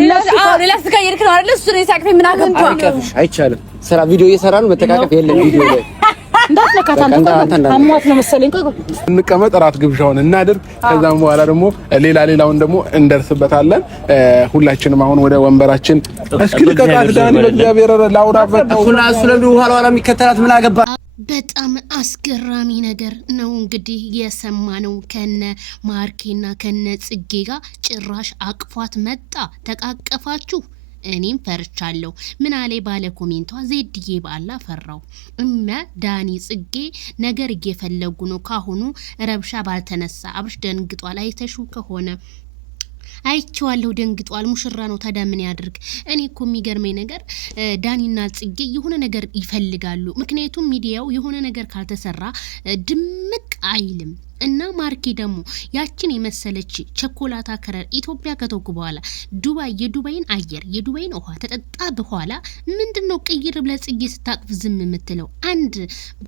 ሌላ ስጋ እየሄድክ ነው አይደል? እሱ ነው የሳቅተኝ። ምን አገባህ? አይቻልም። ስራ ቪዲዮ እየሰራን መተቃቀፍ የለም ቪዲዮ ላይ እንዳትነካት አሟት ነው መሰለኝ። ቆይ እንቀመጥ፣ እራት ግብዣውን እናድርግ። ከዛም በኋላ ደግሞ ሌላውን ደግሞ እንደርስበታለን። ሁላችንም አሁን ወደ ወንበራችን እስኪ ልቀቃት ዳኒ፣ በእግዚአብሔር ላውራበት ሁላ እሱ ለምን ኋላ የሚከተላት ምን አገባ? በጣም አስገራሚ ነገር ነው እንግዲህ የሰማነው። ከነ ማርኬና ከነ ጽጌ ጋር ጭራሽ አቅፏት መጣ። ተቃቀፋችሁ። እኔም ፈርቻለሁ። ምን አለ ባለ ኮሜንቷ ዜድዬ ባላ ፈራው። ዳኒ ጽጌ ነገር እየፈለጉ ነው። ካሁኑ ረብሻ ባልተነሳ አብርሽ ደንግጧል። አይተሹ ከሆነ አይቼዋለሁ፣ ደንግጧል። ሙሽራ ነው። ታዲያ ምን ያድርግ? እኔ እኮ የሚገርመኝ ነገር ዳኒና ጽጌ የሆነ ነገር ይፈልጋሉ። ምክንያቱም ሚዲያው የሆነ ነገር ካልተሰራ ድምቅ አይልም። እና ማርኬ ደግሞ ያችን የመሰለች ቸኮላታ ከረር ኢትዮጵያ ከተወኩ በኋላ የዱባይን አየር የዱባይን ውሃ ተጠጣ በኋላ ምንድነው ቅይር ብለ ጽጌ ስታቅፍ ዝም የምትለው? አንድ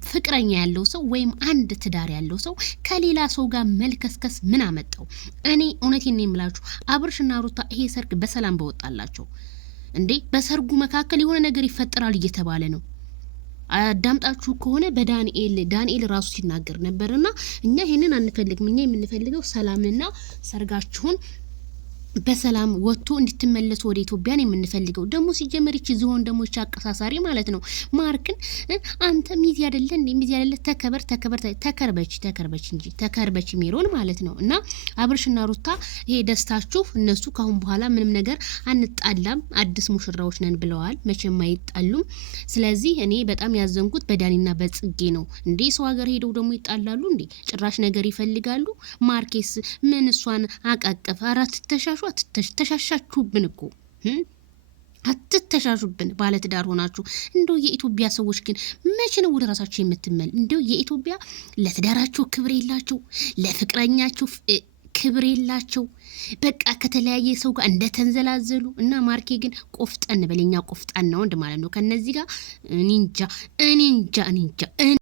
ፍቅረኛ ያለው ሰው ወይም አንድ ትዳር ያለው ሰው ከሌላ ሰው ጋር መልከስከስ ምን አመጣው? እኔ እውነቴን ነው የምላችሁ፣ አብርሽና ሩታ ይሄ ሰርግ በሰላም በወጣላቸው እንዴ? በሰርጉ መካከል የሆነ ነገር ይፈጠራል እየተባለ ነው። አዳምጣችሁ ከሆነ ዳንኤል ራሱ ሲናገር ነበርና እኛ ይሄንን አንፈልግም። እኛ የምንፈልገው ሰላምና ሰርጋችሁን በሰላም ወጥቶ እንድትመለሱ ወደ ኢትዮጵያ ነው የምንፈልገው። ደግሞ ሲጀመር እቺ ዝሆን ደግሞ እቺ አቀሳሳሪ ማለት ነው ማርክን አንተ ሚዚ አይደለ እንዴ? ሚዚ አይደለ? ተከርበች ሜሮን ማለት ነው። እና አብርሽና ሩታ ይሄ ደስታችሁ እነሱ ካሁን በኋላ ምንም ነገር አንጣላም፣ አዲስ ሙሽራዎች ነን ብለዋል። መቼም አይጣሉም። ስለዚህ እኔ በጣም ያዘንኩት በዳኒና በጽጌ ነው። እንዴ ሰው ሀገር ሄደው ደግሞ ይጣላሉ እንዴ? ጭራሽ ነገር ይፈልጋሉ። ማርኬስ ምን እሷን አቃቀፈ? አራት ተሻሻችሁብን እኮ አትተሻሹብን። ባለትዳር ሆናችሁ እንደው የኢትዮጵያ ሰዎች ግን መቼ ነው ወደ ራሳችሁ የምትመል? እንደው የኢትዮጵያ ለትዳራቸው ክብር የላቸው፣ ለፍቅረኛቸው ክብር የላቸው። በቃ ከተለያየ ሰው ጋር እንደተንዘላዘሉ እና ማርኬ ግን ቆፍጠን በለኛ ቆፍጣን ነው ወንድ ማለት ነው። ከነዚህ ጋር እኔ እንጃ